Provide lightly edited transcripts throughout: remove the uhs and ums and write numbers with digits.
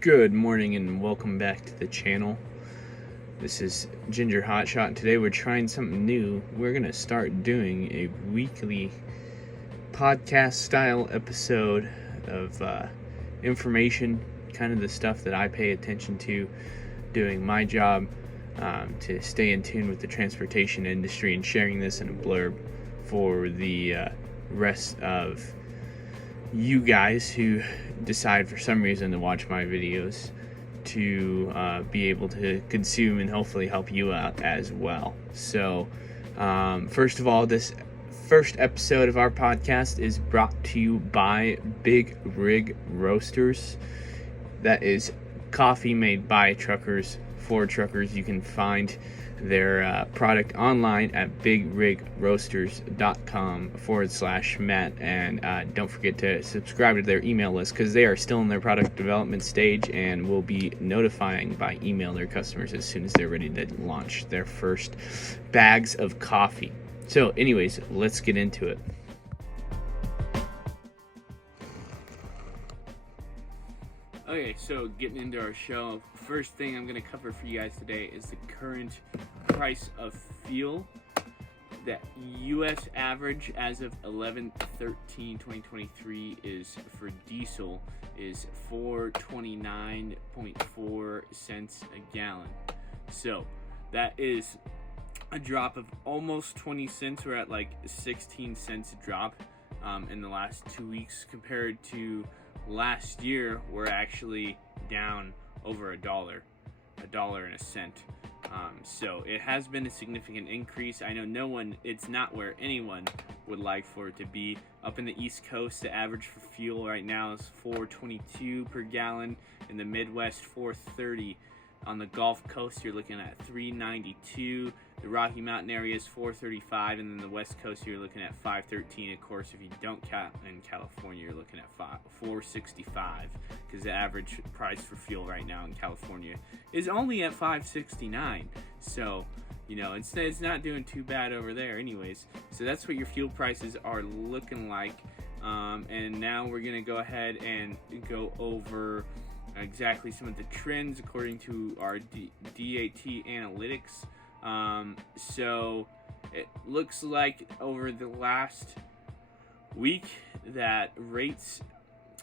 Good morning and welcome back to the channel. This is Ginger Hotshot and today we're trying something new. We're going to start doing a weekly podcast style episode of information, kind of the stuff that I pay attention to doing my job to stay in tune with the transportation industry, and sharing this in a blurb for the rest of you guys who decide for some reason to watch my videos, to be able to consume and hopefully help you out as well. So first of all, this first episode of our podcast is brought to you by Big Rig Roasters. That is coffee made by truckers for truckers. You can find their product online at bigrigroasters.com/Matt, and don't forget to subscribe to their email list because they are still in their product development stage and will be notifying by email their customers as soon as they're ready to launch their first bags of coffee. So anyways, let's get into it. Okay, so getting into our show, first thing I'm going to cover for you guys today is the current price of fuel. That U.S. average as of 11/13/2023 is for diesel is 4.29.4 cents a gallon. So that is a drop of almost 20 cents. We're at like 16 cents drop in the last 2 weeks compared to last year. We're actually down over $1 and a cent. So it has been a significant increase. I know it's not where anyone would like for it to be. Up in the East Coast, the average for fuel right now is $4.22 per gallon. In the Midwest, $4.30. On the Gulf Coast, you're looking at $3.92. The Rocky Mountain area is $4.35, and then the West Coast, you're looking at $5.13. Of course, if you don't count in California, you're looking at $4.65, because the average price for fuel right now in California is only at $5.69. So, it's not doing too bad over there anyways. So that's what your fuel prices are looking like. And now we're going to go ahead and go over exactly some of the trends according to our DAT analytics. So it looks like over the last week that rates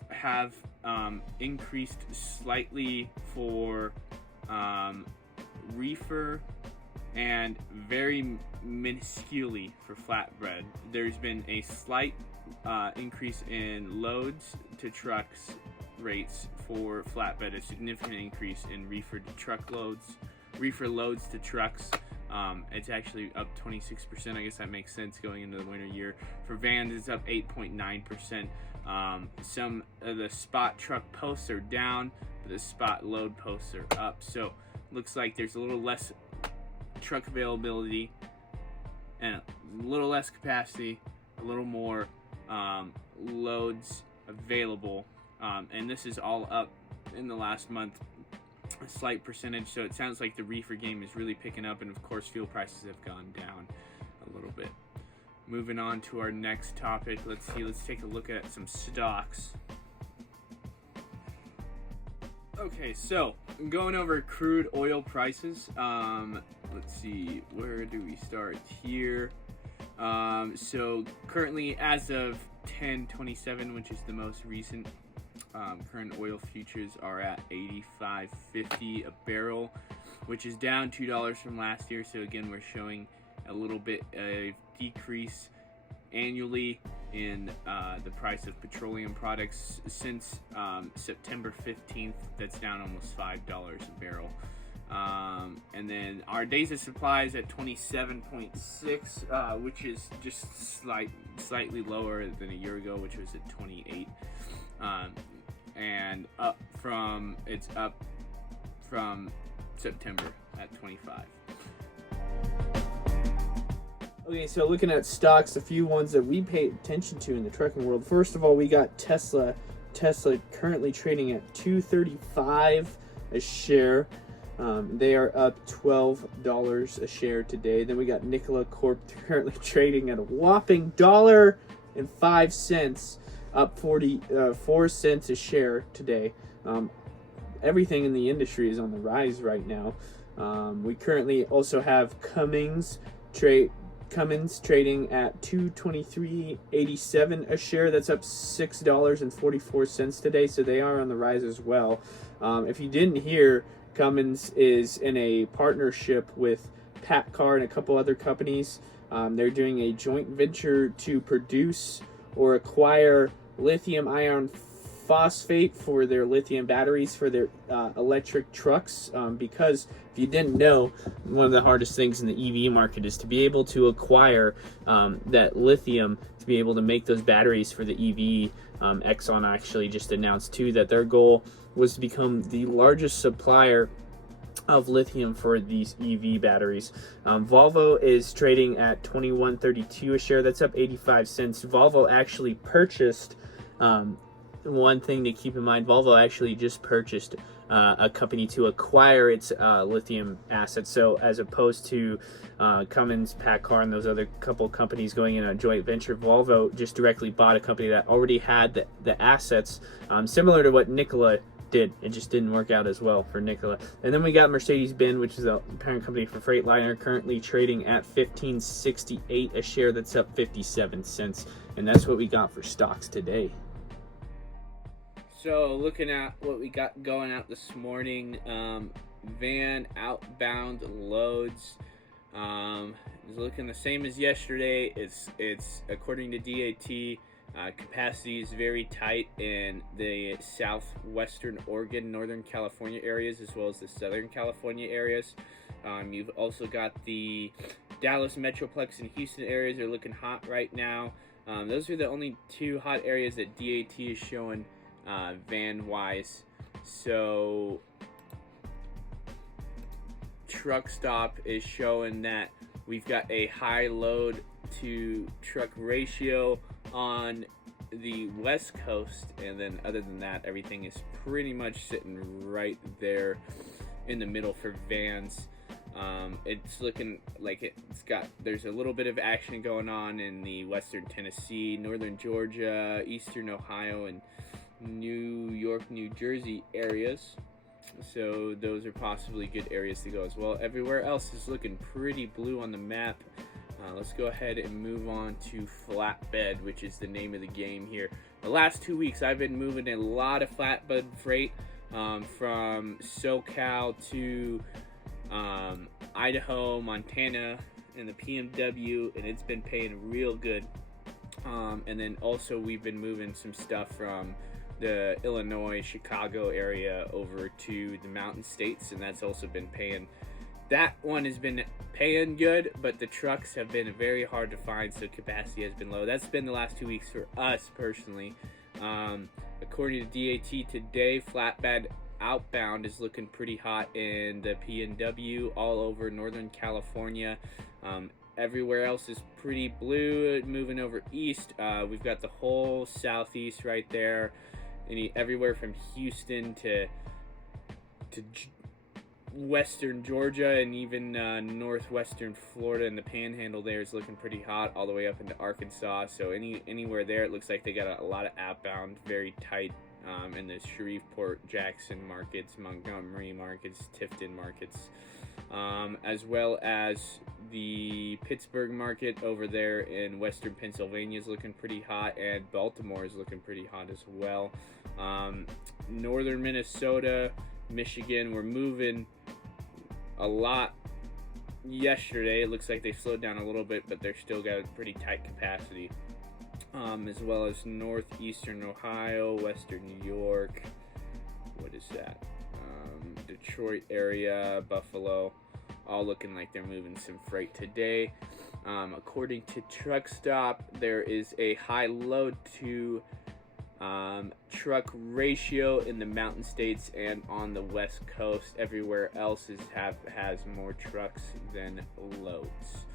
have increased slightly for reefer and very minusculely for flatbread. There's been a slight increase in loads to trucks rates for flatbed, a significant increase in reefer loads to trucks. It's actually up 26%. I guess that makes sense going into the winter year. For vans, it's up 8.9%. Some of the spot truck posts are down, but the spot load posts are up. So looks like there's a little less truck availability and a little less capacity, a little more loads available. And this is all up in the last month, a slight percentage. So it sounds like the reefer game is really picking up, and of course fuel prices have gone down a little bit. Moving on to our next topic, let's take a look at some stocks. Okay, so going over crude oil prices. Let's see, where do we start here? So currently, as of 10/27, which is the most recent, current oil futures are at $85.50 a barrel, which is down $2 from last year. So again, we're showing a little bit of decrease annually in the price of petroleum products since September 15th. That's down almost $5 a barrel. And then our days of supply is at 27.6, which is just slightly lower than a year ago, which was at 28. And it's up from September at 25. Okay, so looking at stocks, a few ones that we pay attention to in the trucking world. First of all, we got Tesla. Tesla currently trading at $235 a share. They are up $12 a share today. Then we got Nikola Corp currently trading at a whopping $1.05, up 4 cents a share today. everything in the industry is on the rise right now. We currently also have Cummins trading at $223.87 a share. That's up $6.44 today, so they are on the rise as well. If you didn't hear, Cummins is in a partnership with PACCAR and a couple other companies. They're doing a joint venture to produce or acquire lithium iron phosphate for their lithium batteries for their electric trucks, because if you didn't know, one of the hardest things in the EV market is to be able to acquire that lithium to be able to make those batteries for the EV. Exxon actually just announced too that their goal was to become the largest supplier of lithium for these EV batteries. Volvo is trading at $21.32 a share. That's up 85 cents. Volvo actually purchased, one thing to keep in mind, Volvo actually just purchased a company to acquire its lithium assets. So as opposed to Cummins, PACCAR, and those other couple companies going in a joint venture, Volvo just directly bought a company that already had the assets, similar to what Nikola did. It just didn't work out as well for Nikola. And then we got Mercedes-Benz, which is a parent company for Freightliner, currently trading at $15.68 a share. That's up 57 cents. And that's what we got for stocks today. So looking at what we got going out this morning, van outbound loads is looking the same as yesterday. It's according to DAT. Capacity is very tight in the southwestern Oregon, Northern California areas, as well as the Southern California areas. You've also got the Dallas Metroplex and Houston areas are looking hot right now. Those are the only two hot areas that DAT is showing van-wise. So Truck Stop is showing that we've got a high load to truck ratio on the West Coast, and then other than that, everything is pretty much sitting right there in the middle for vans. It's looking like there's a little bit of action going on in the western Tennessee, northern Georgia, eastern Ohio, and New York, New Jersey areas. So those are possibly good areas to go as well. Everywhere else is looking pretty blue on the map. Let's go ahead and move on to flatbed, which is the name of the game here. The last 2 weeks, I've been moving a lot of flatbed freight from SoCal to Idaho, Montana, and the PMW, and it's been paying real good. And then also we've been moving some stuff from the Illinois, Chicago area over to the Mountain States, and that's also been paying. That one has been paying good, but the trucks have been very hard to find, so capacity has been low. That's been the last 2 weeks for us personally. According to DAT today, flatbed outbound is looking pretty hot in the PNW all over Northern California. Everywhere else is pretty blue. Moving over east, we've got the whole southeast right there, everywhere from Houston to western Georgia, and even northwestern Florida, and the panhandle there is looking pretty hot all the way up into Arkansas. So anywhere there, it looks like they got a lot of outbound, very tight in the Shreveport, Jackson markets, Montgomery markets, Tifton markets, as well as the Pittsburgh market over there in western Pennsylvania is looking pretty hot, and Baltimore is looking pretty hot as well. Northern Minnesota, Michigan, we're moving a lot yesterday. It looks like they slowed down a little bit, but they're still got a pretty tight capacity. As well as northeastern Ohio, western New York, what is that? Detroit area, Buffalo, all looking like they're moving some freight today. According to Truck Stop, there is a high load to truck ratio in the Mountain States and on the West Coast. Everywhere else has more trucks than loads.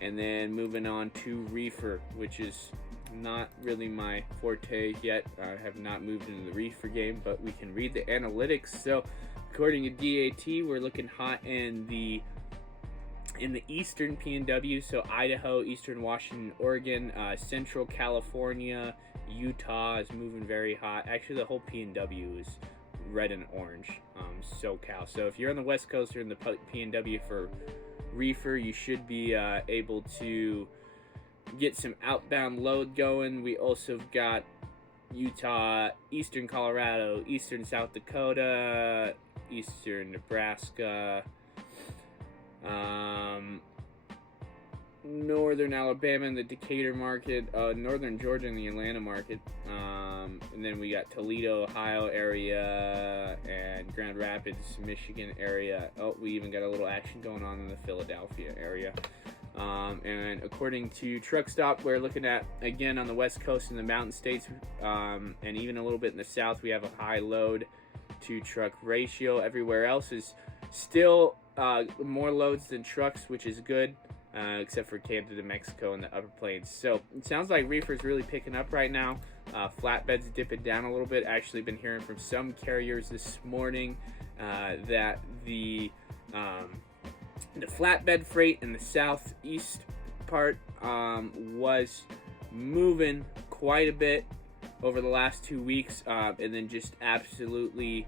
And then moving on to reefer, which is not really my forte yet. I have not moved into the reefer game, but we can read the analytics. So according to DAT, we're looking hot in the eastern PNW, so Idaho, eastern Washington, Oregon, central California, Utah is moving very hot. Actually, the whole PNW is red and orange, SoCal. So if you're on the West Coast or in the PNW for reefer, you should be able to get some outbound load going. We also have got Utah, eastern Colorado, eastern South Dakota, eastern Nebraska, northern Alabama in the Decatur market, northern Georgia in the Atlanta market, and then we got Toledo, Ohio area, and Grand Rapids, Michigan area. Oh, we even got a little action going on in the Philadelphia area. And according to Truck Stop, we're looking at, again, on the West Coast and the Mountain States, and even a little bit in the South, we have a high load to truck ratio. Everywhere else is still more loads than trucks, which is good, except for Canada, Mexico, and the Upper Plains. So it sounds like reefer's really picking up right now. Flatbeds dipping down a little bit. Actually been hearing from some carriers this morning that the flatbed freight in the southeast part was moving quite a bit over the last 2 weeks, and then just absolutely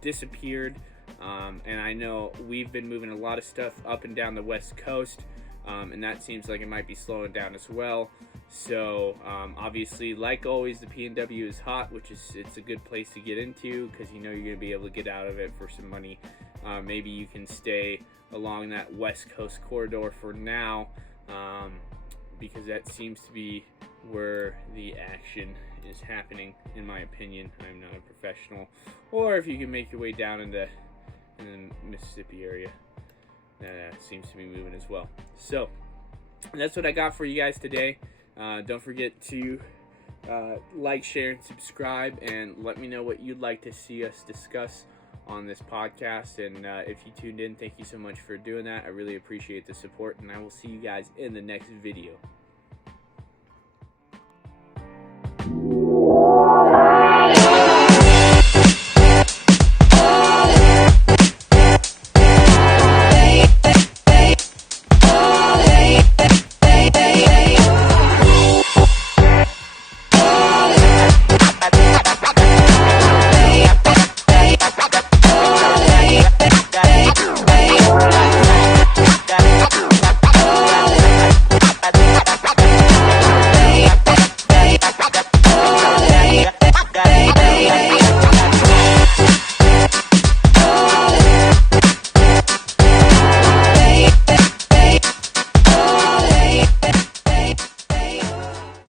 disappeared. And I know we've been moving a lot of stuff up and down the West Coast, and that seems like it might be slowing down as well. So obviously, like always, the PNW is hot, which is it's a good place to get into because you know you're going to be able to get out of it for some money. Maybe you can stay along that West Coast corridor for now, because that seems to be where the action is happening, in my opinion. I'm not a professional. Or if you can make your way down into the Mississippi area, that seems to be moving as well. So that's what I got for you guys today. Don't forget to like, share, and subscribe, and let me know what you'd like to see us discuss on this podcast. And if you tuned in, thank you so much for doing that. I really appreciate the support, and I will see you guys in the next video.